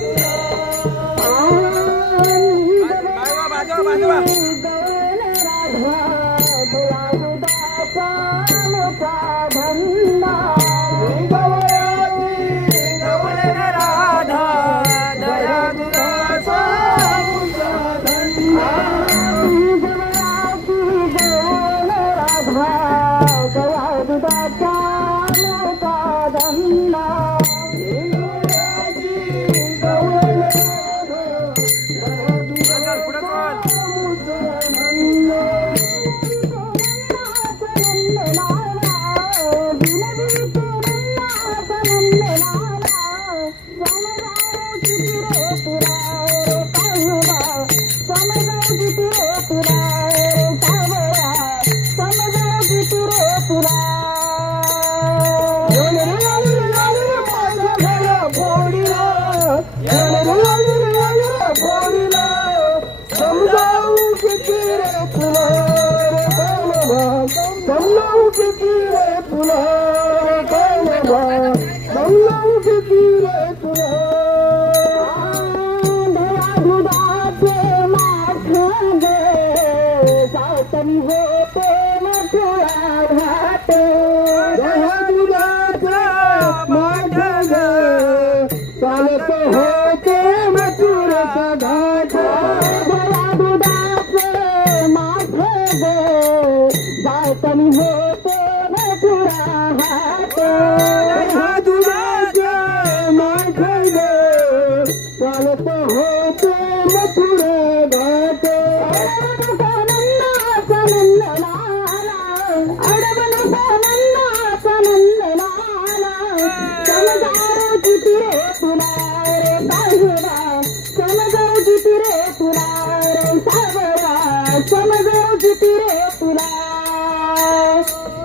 Thank you. किती रे तुला नवलाऊ किती रे तुला सावतनी होते मथुरा घाटे दुधाचे माझ गे चालत होते मथुरा घाटे. दुधाचे माझ गे हाथ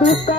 Let's go.